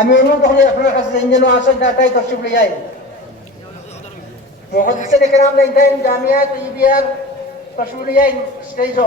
আমি অনুরোধ করি আপনার কাছে যেন আসল ডাটাই তশরিফ লিয়াই মুহাদ্দিসিন کرام ইন্টাইন জামিয়া তৈয়বিয়ার তশরিফ লিয়াই স্টেজ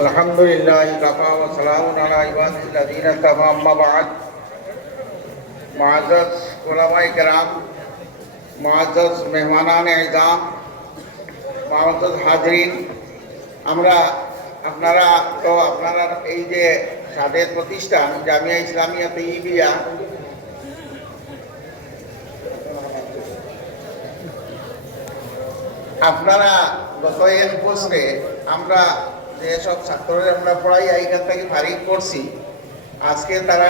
আলহামদুলিল্লাহ কাফা ওয়া সালামুন আলা ইবাদিল্লাযিনা তাবা আম্মা বা'দ মুআজ্জাজ উলামায়ে কেরাম মুআজ্জাজ মেহমানানে ইজাম মুআজ্জাজ হাজিরিন আমরা আপনারা এই যে সাদের প্রতিষ্ঠান জামিয়া ইসলামিয়া তৈয়বিয়া আপনারা গত এক বছরে আমরা যেসব ছাত্ররা আমরা পড়াই এইখান থেকে ফারিক করছি আজকে তারা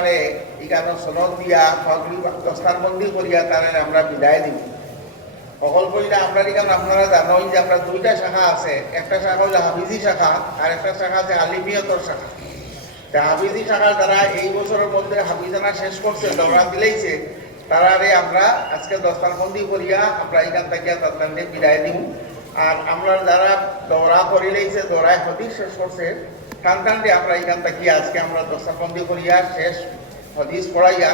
এখানে সনদ দিয়া ফজলি দস্তারবন্দি করিয়া তারা আমরা বিদায় দিব সকল বইটা আমরা এখানে আপনারা জানেন যে আমরা দুইটা শাখা আছে একটা শাখা হলো হাফিজি শাখা আর একটা শাখা আছে আলিমিয়তর শাখা হাফিজি শাখা যারা এই বছরের মধ্যে হাফিজানা শেষ করছে দৌড়া দিলেইছে তারারে আমরা আজকে দস্তারবন্দি করিয়া আমরা এখান থেকে তাদের বিদায় দিব আর আমরা যারা দৌড়া করিলেইছে দৌড়ায় হদিস শেষ করছে টানটানটি আমরা এখান থেকে আজকে আমরা দস্তারবন্দি করিয়া শেষ হদিস পড়াইয়া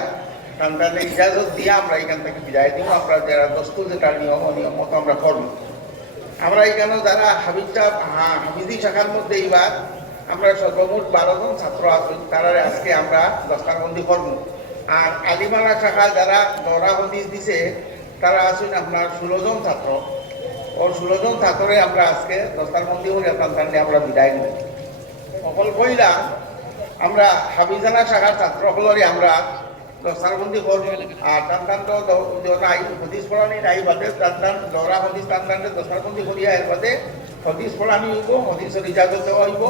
টানটানে ইজাজত দিয়ে আমরা এখান থেকে বিদায় দিব আমরা যারা দস্তুর যেটা নিয়ম মতো আমরা করব আমরা এখানে যারা হাফিজি শাখার মধ্যে এইবার আমরা সর্বমোট 12 জন ছাত্র আছি তারা আজকে আমরা দস্তারবন্দি করব আর আলিমানা শাখায় যারা দৌড়া হদিস দিছে তারা আছেন আপনার 16 জন ছাত্র ওর 16 জন ছাত্রে আমরা আজকে দস্তারবন্দি করে টানটানে আমরা বিদায় নেব সকল বইলা আমরা হাফিজানা শাখার ছাত্রসকলরে আমরা দস্তারবন্দি করব আর টানটান তো নাই হদিস পড়ানি নাই বাদে টানটান দৌড়া হদিস টানটানকে দস্তারবন্দি করিয়া এর বাদে হদিস পড়ানি হইব হদিসের ইজাজত দেওয়া হইব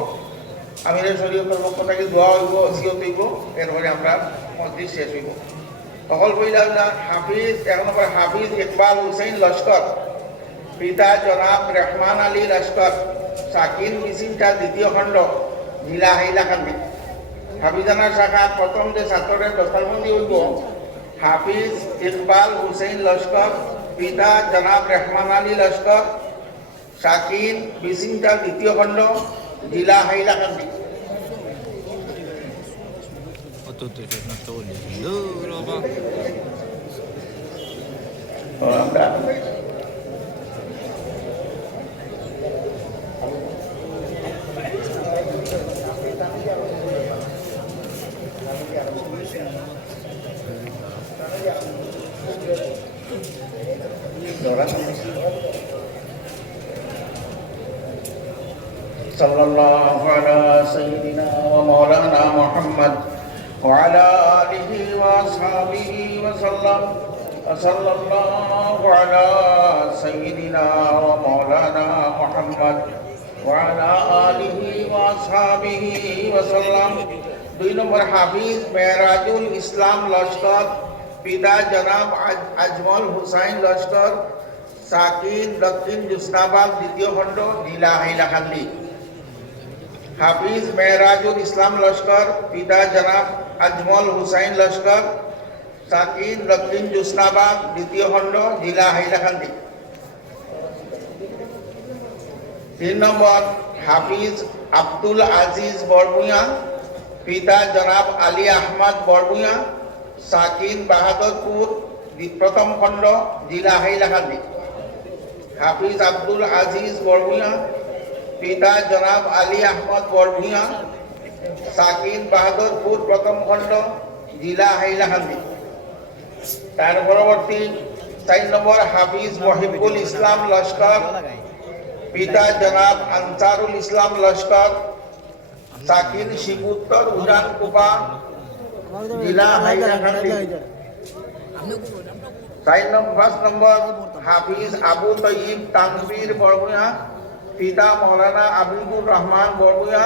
আমিরের শরীয়তের পক্ষ থেকে দোয়া হইব ওসিয়ত হইব এরপরে আমরা হদিস শেষ হইব সকল বইলা হাফিজ 1 নম্বর হাফিজ ইকবাল হুসাইন লস্কর পিতা জনাব রহমান আলী লস্কর সাকিন মিছিনটা 2য় খণ্ড জেলা হাইলাকান্দি হাফিজানা শাখা প্রথম যে ছাত্রের দস্তারবন্দি হইব হাফিজ ইকবাল হুসাইন লস্কর পিতা জনাব রহমান আলী লস্কর সাকিন মিছিনটা 2য় খণ্ড জেলা Hailakandi sallallahu ala sayyidina wa maulana Muhammad wa ala alihi wa ashabihi wa sallam sallallahu ala sayyidina wa maulana Muhammad wa ala alihi wa ashabihi wa sallam 2 নম্বর হাফিজ মেরাজুল ইসলাম লস্কর পিতা জনাব আজমল হুসাইন লস্কর সাকিন দক্ষিণ জুসনাবাদ 2য় খণ্ড জেলা হাইলাকান্দি হাফিজ মেরাজুল ইসলাম লস্কর পিতা জনাব আজমল হুসাইন লস্কর সাকিন দক্ষিণ জুসনাবাদ 2য় খণ্ড জেলা হাইলাকান্দি 3 নম্বর হাফিজ আব্দুল আজিজ বরভূঁইয়া, পিতা জনাব আলী আহমদ বরভূঁইয়া, সাকিন বাহাদুরপুর, প্রথম খণ্ড, জেলা হাইলাকান্দি। হাফিজ আব্দুল আজিজ বরভূঁইয়া, পিতা জনাব আলী আহমদ বরভূঁইয়া, সাকিন বাহাদুরপুর, প্রথম খণ্ড, জেলা হাইলাকান্দি। তার পরবর্তী 4 নম্বর হাফিজ মহিবুল ইসলাম লস্কর, পিতা জনাব আনসারুল ইসলাম লস্কর, সাকিন শিবুত্তর উজান কুপা, জেলা হাইলাকান্দি। 5 নম্বর হাফিজ আবু তৈয়ব তানভীর বরভূঁইয়া, পিতা মৌলানা আবিবুর রহমান বরভূঁইয়া,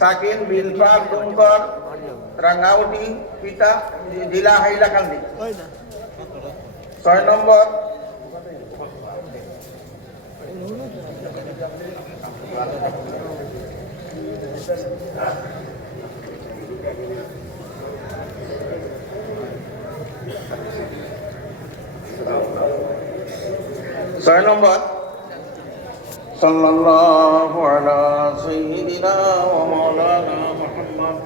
সাকিন বিলপার দুমকর, রাঙ্গাউটি, পিতা জেলা হাইলাকান্দি। 6 নম্বর সাল্লাল্লাহু আলা সাইয়্যিদিনা ওয়া মাওলানা মুহাম্মদ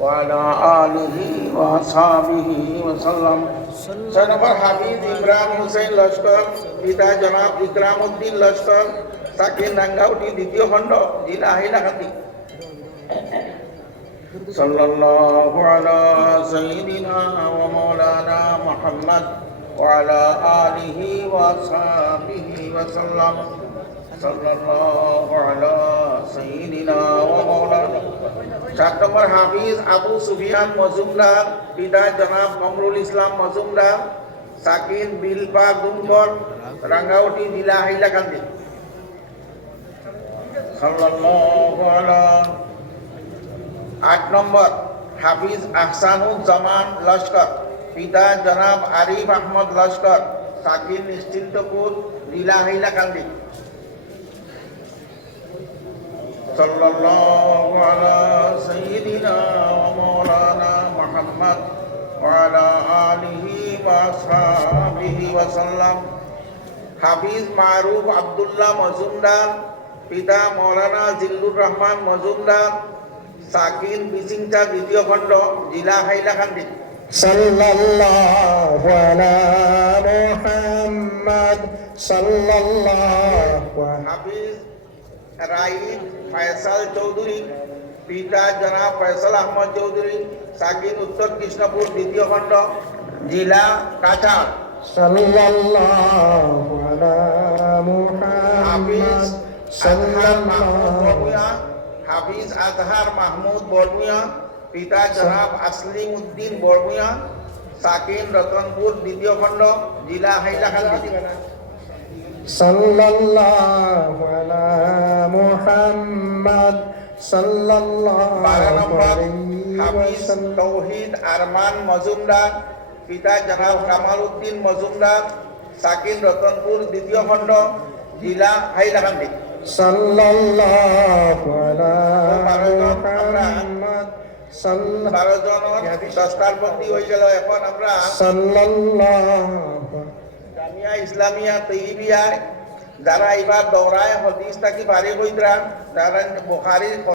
ওয়া আলা আলিহি ওয়া আসহাবিহি ওয়া সাল্লাম। 6 নম্বর হাফিজ ইমরান হোসেন লস্কর, পিতা জনাব ইকরাম উদ্দিন লস্কর, সাকিন রাঙ্গাউটি, দ্বিতীয় খণ্ড, জেলা হাইলাকান্দি। সাল্লাল্লাহু আলা সাইয়্যিদিনা ওয়া মাওলানা মুহাম্মদ ওয়া আলা আলিহি ওয়া আসহাবিহি ওয়া সাল্লাম। সাল্লাল্লাহু আলা সাইয়্যিদিনা ওয়া মাওলানা। 7 নম্বর হাফিজ আবু সুফিয়ান মজুমদার, পিতা জনাব কামরুল ইসলাম মজুমদার, সাকিন বিলপার দুমকর, রাঙ্গাউটি, জেলা হাইলাকান্দি। সাল্লাল্লাহু আলা। 8 নম্বর হাফিজ আহসানুজ্জামান লস্কর, পিতা জনাব আরিফ আহমদ লস্কর, সাকিন নিশ্চিন্তপুর, জেলা হাইলাকান্দি। সাল্লাল্লাহু আলা সাইয়্যিদিনা ওয়া মাওলানা মুহাম্মদ ওয়া আলা আলিহি ওয়া আসহাবিহি ওয়া সাল্লাম। হাফিজ মারুফ আব্দুল্লাহ মজুমদার, পিতা মৌলানা জিল্লুর রহমান মজুমদার, সাকিন বিচিংচা, দ্বিতীয় খণ্ড, জেলা হাইলাকান্দি। সাল্লাল্লাহু আলা মুহাম্মদ সাল্লাল্লাহু হাফিজ রাইদ ফয়সাল চৌধুরী, পিতা জনাব ফয়সাল আহমদ চৌধুরী, সাকিন উত্তর কৃষ্ণপুর, দ্বিতীয় খণ্ড, জেলা কাছাড়। সাল্লাল্লাহু আলা মুহাম্মদ সাল্লাল্লাহু হাফিজ আজহার মাহমুদ বরভূঁইয়া, পিতা জনাব আসলিম উদ্দিন বরভূঁইয়া, সাকিন রতনপুর, দ্বিতীয় খণ্ড, জেলা হাইলাকান্দি। সাল্লাল্লাহু আলা মুহাম্মদ সাল্লাল্লাহু 12 নম্বর আলাইহি হাফিজ ওয়াসাল্লাম। তৌহিদ আরমান মজুমদার, পিতা জনাব কামাল উদ্দিন মজুমদার, সাকিন রতনপুর, দ্বিতীয় খণ্ড, জেলা হাইলাকান্দি। সাল্লাল্লাহু আলা মুহাম্মদ 12 জনের দস্তারবন্দি হয়ে গেল। এখন আমরা সাল্লাল্লাহু জামিয়া ইসলামিয়া তৈয়বিয়ায় যারা এবার দৌড়ায় হদিস থাকি পারি হইতরা, যারা বুখারীর